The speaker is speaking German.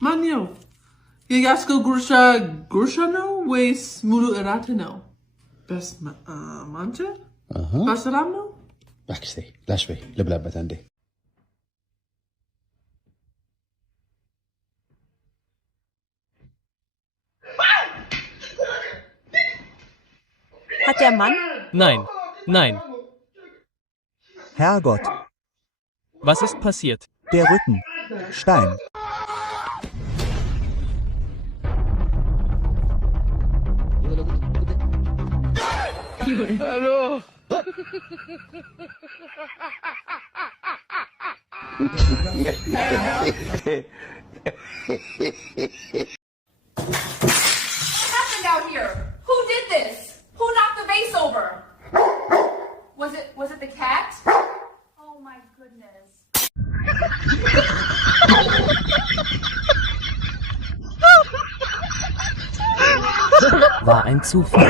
Manyo. Yasko Grushano Ways Muru Eratino. Best Manja? Basalamno? Baxtay, lashbay, lablabbatande. Hat der Mann? Nein, nein. Herrgott, Was ist passiert? der Rücken. Stein. Happened out here? Who did this? Who knocked the vase over? Was it the cat? Oh my goodness. War ein Zufall.